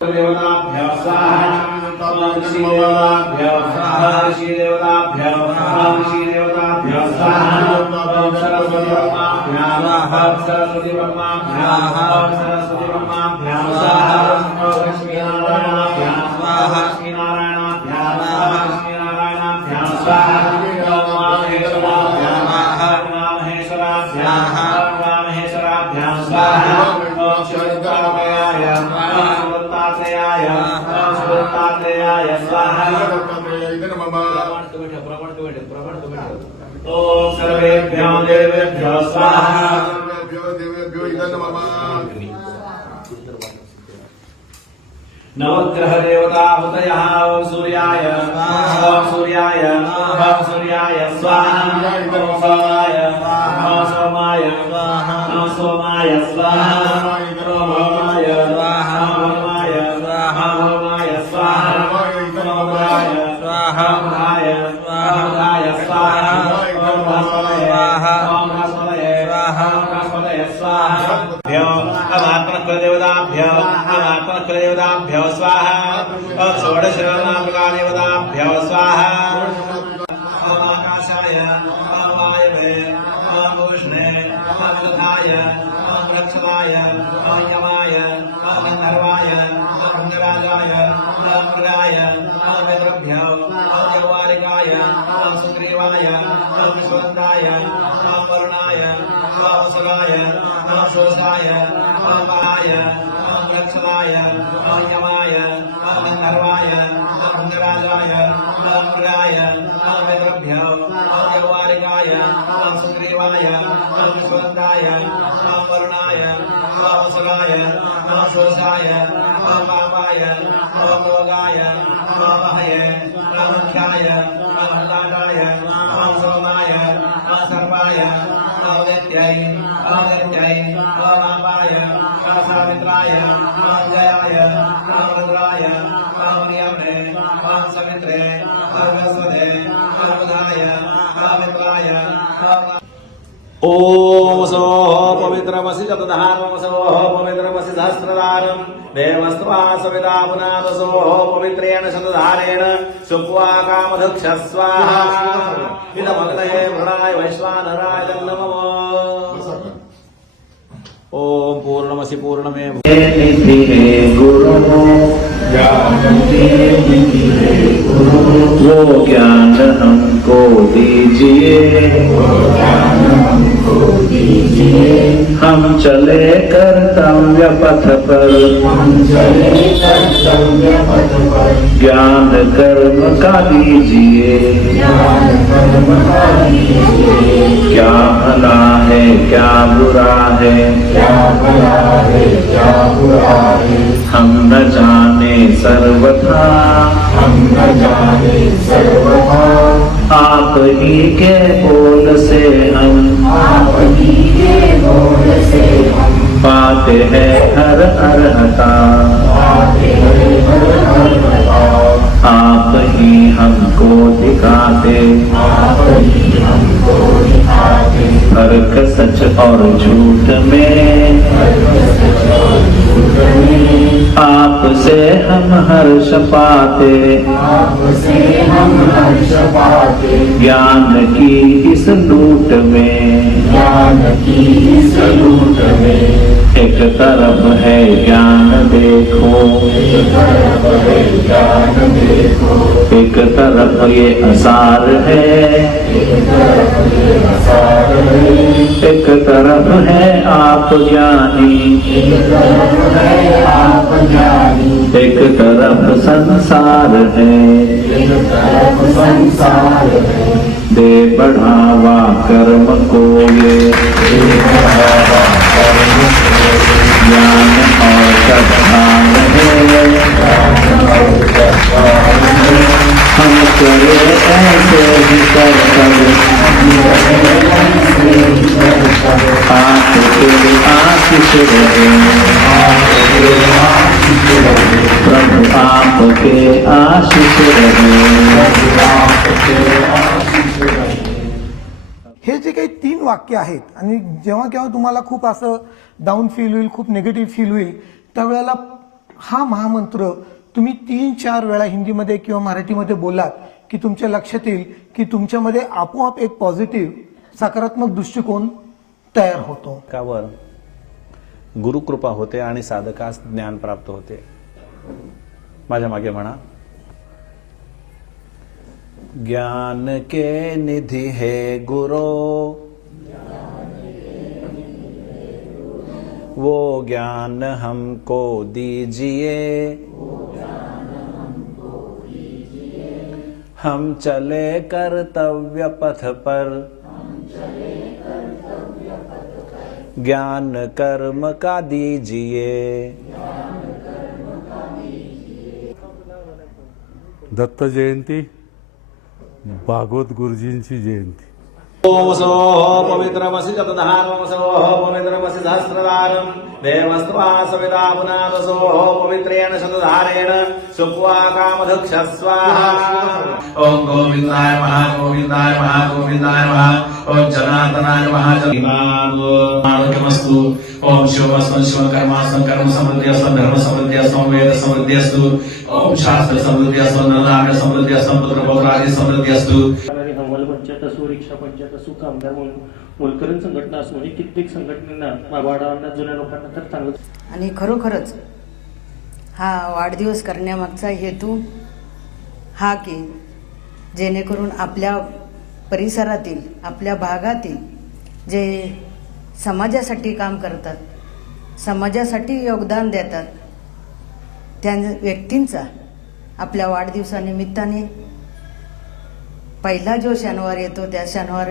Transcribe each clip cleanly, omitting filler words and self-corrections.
देवताभ्यः स्वाहा ऋषि देवताभ्यः स्वाहा ऋषि देवताभ्यः स्वाहा ऋषि देवताभ्यः स्वाहा सरस्वती ब्रह्माभ्यां स्वाहा सरस्वती ब्रह्माभ्यां स्वाहा सरस्वती ब्रह्माभ्यां स्वाहा लक्ष्मी नारायणाभ्यां स्वाहा लक्ष्मी नारायणाभ्यां स्वाहा लक्ष्मी नारायणाभ्यां स्वाहा महेश्वराभ्यां स्वाहा महेश्वराभ्यां स्वाहा महेश्वराभ्यां स्वाहा शिवताभयाय शिवतात्रेयाय स्वाहा ओम सर्वेभ्यो देवेभ्यो स्वाहा नवग्रह देवता हुतयः ओम सूर्याय ओम सूर्याय ओम सूर्याय स्वाहा ओम सोमाय ओम सोमाय ओम सोमाय स्वाहा ओम होमाय स्वाहा ओम होमाय स्वाहा ओम होमाय स्वाहा ओम होमाय स्वाहा ओम होमाय स्वाहा ओम बृहस्पतये स्वाहा ओम बृहस्पतये स्वाहा ओम बृहस्पतये स्वाहा भ्यो अमात्मनकुलदेवताभ्यो अमात्मनकुलदेवताभ्यो स्वाहा षोडशनामकादेवताभ्यो स्वाहा ओम आकाशाय ओम वायवे ओम उष्णे ओम विदधाय ओम रक्षणाय ओम यमाय ओम गन्धर्वाय ओम गन्धराजाय ओम मृगाय ओम देवभ्यो ओम जवालिकाय ओम सुग्रीवाय ओम विश्वन्ताय ओम वरुणाय ओम सुराय ओम शोषाय ओम महाय ओम रक्षणाय ओम यमाय ओम गन्धर्वाय ओम गन्धराजाय ओम मृगाय ओम देवभ्यो ओम जवालिकाय ओम सुग्रीवाय ओम विश्वन्ताय ओम वरुणाय ओम सुराय ओम शोषाय ओम पापाय ओम रोगाय ओम भये ओम ख्याय ओम दाडाय ओम सोमाय ओम सर्पाय ओम दैत्यै ओम अपाय ओम सावित्राय ओम जयाय ओम रुद्राय ओम नियम्ने ओम सवित्रे ओम वसुदे ओम बुधाय ओम मित्राय ओम सोः पवित्रमसि शतधारमसोः पवित्रमसि सहस्रधारम् देवस्त्वा सविता पुनादसोः पवित्रेण शतधारेण सुप्वा कामधुक्षस्वाहा इदमग्नये वृणाय वैश्वानराय तन्नमः ओम पूर्णमसि पूर्णमेव गुरु वो ज्ञान हमको दीजिए हम चले कर्तव्य पथ पर ज्ञान कर्म का दीजिए क्या भला है क्या बुरा है हम न जाने सर्वथा आप ही के बोल से हम पाते हैं हर अर्हता आप ही हमको दिखाते फर्क सच और झूठ में आपसे हम हर्ष पाते ज्ञान की इस लूट में एक तरफ है ज्ञान देखो एक तरफ ये असार है एक तरफ है आप ज्ञानी एक तरफ संसार है दे बढ़ावा कर्म को ये ज्ञान और सद्भान है हम करे ऐसे ही कर्तव्य आपके आशीष रहे प्रभु आपके आशीष रहे हे जे काही 3 वाक्य आहेत आणि जेव्हा केव्हा तुम्हाला खूप असं डाऊन फील होईल, खूप निगेटिव्ह फील होईल, त्यावेळेला हा महामंत्र तुम्ही 3-4 वेळा हिंदीमध्ये किंवा मराठीमध्ये बोलात की तुमच्या लक्षात येईल की तुमच्यामध्ये आपोआप एक पॉझिटिव्ह सकारात्मक दृष्टिकोन तयार होतो. कावर गुरुकृपा होते आणि साधकास ज्ञान प्राप्त होते. माझ्या मागे म्हणा, ज्ञान के निधि है गुरु, वो ज्ञान हमको दीजिए, हम चले कर्तव्य पथ पर, ज्ञान कर्म का दीजिए. दत्त जयंती, भागवत गुरुजींची जयंती. ओसोः पवित्रमसि शतधारमसोः पवित्रमसि सहस्रधारम् देवस्त्वा सविता पुनादसोः पवित्रेण शतधारेण सुप्वा कामधुक्ष स्वाहा. ॐ गोविन्दाय महागोविन्दाय महागोविन्दाय नमः. ॐ जनार्दनाय आरोग्यमस्तु. ॐ शिवमस्तु शिवकर्मास्तु कर्म समृद्ध्यस्तु धर्म समृद्ध्यस्तु वेद समृद्ध्यस्तु. ॐ शास्त्र समृद्ध्यस्तु नरनारायण समृद्ध्यस्तु पुत्र पौरादि समृद्ध्यस्तु. हवाल पंचायत असो, रिक्षा पंचायत असो, कामगार मोलकरण संघटना असो, म्हणजे कित्येक संघटनांना वाडावांना जुन्या लोकांना तर चांगलं. आणि खरोखरच हा वाढदिवस करण्यामागचा हेतू हा की जेणेकरून आपल्या परिसरातील आपल्या भागातील जे समाजासाठी काम करतात, समाजासाठी योगदान देतात त्या व्यक्तींचा आपल्या वाढदिवसानिमित्ताने पहिला जो शनिवार येतो त्या शनिवार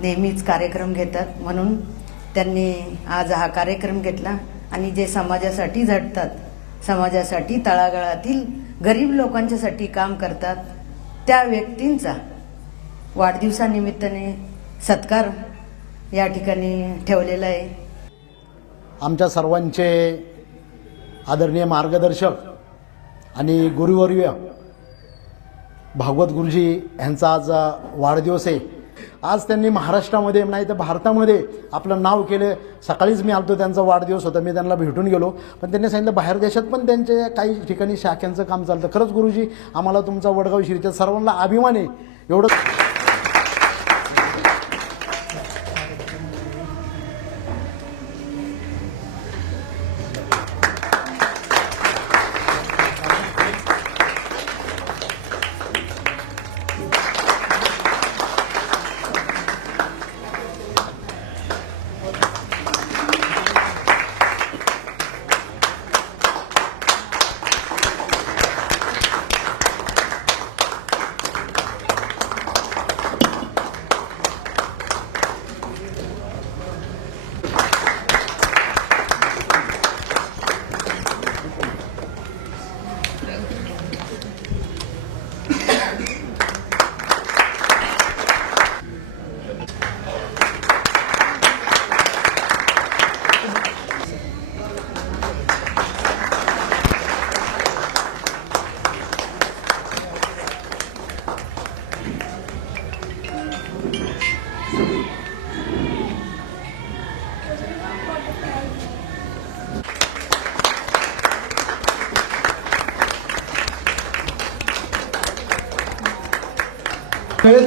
नेहमीच कार्यक्रम घेतात. म्हणून त्यांनी आज हा कार्यक्रम घेतला आणि जे समाजासाठी झटतात, समाजासाठी तळागाळातील गरीब लोकांच्यासाठी काम करतात त्या व्यक्तींचा वाढदिवसानिमित्ताने सत्कार या ठिकाणी ठेवलेला आहे. आमच्या सर्वांचे आदरणीय मार्गदर्शक आणि गुरुवर्य भागवत गुरुजी यांचा आज वाढदिवस आहे. आज त्यांनी महाराष्ट्रामध्ये नाही तर भारतामध्ये आपलं नाव केलं. सकाळीच मी आलतो, त्यांचा वाढदिवस होता, मी त्यांना भेटून गेलो. पण त्यांनी सांगितलं बाहेर देशात पण त्यांचे काही ठिकाणी शाख्यांचं काम चालतं. खरंच गुरुजी, आम्हाला तुमचा वडगाव शिरीच्या सर्वांना अभिमान आहे. एवढं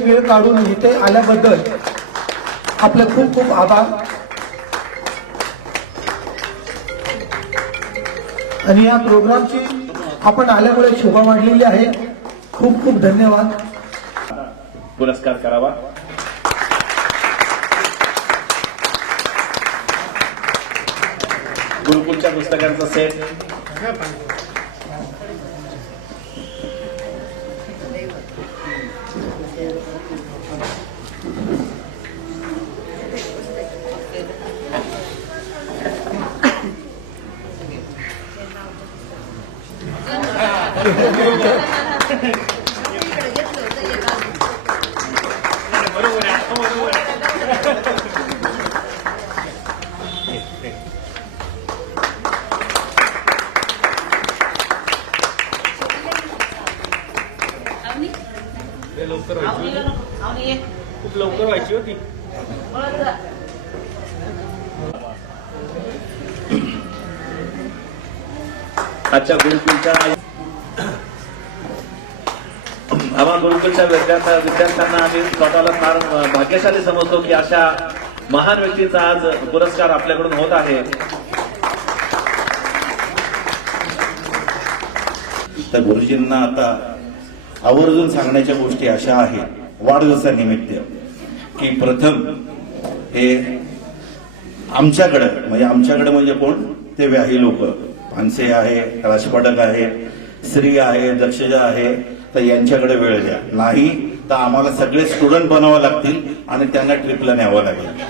वेळ काढून इथे आल्याबद्दल आपले खूप खूप आभार. आणि या प्रोग्रामची आपण आल्यामुळे शोभा वाढलेली आहे. खूप खूप धन्यवाद. पुरस्कार करावा. गुरुकुलच्या पुस्तकांचा सेट. खूप लवकर व्हायची होती. आजच्या गुरुकुलच्या आम्हा गुरुकुलच्या विद्यार्थ्यांना आम्ही स्वतःला फार भाग्यशाली समजतो की अशा महान व्यक्तीचा आज पुरस्कार आपल्याकडून होत आहे. तर गुरुजींना आता आवर्जून सांगण्याच्या गोष्टी अशा आहेत वाढदिवसानिमित्त की प्रथम हे आमच्याकडं म्हणजे कोण ते व्याही लोक फानसे आहे, राजपाटक आहे, श्री आहे, दक्षजा आहे, तर यांच्याकडे वेळ द्या. नाही तर आम्हाला सगळे स्टुडंट बनावं लागतील आणि त्यांना ट्रिपला न्यावं लागेल.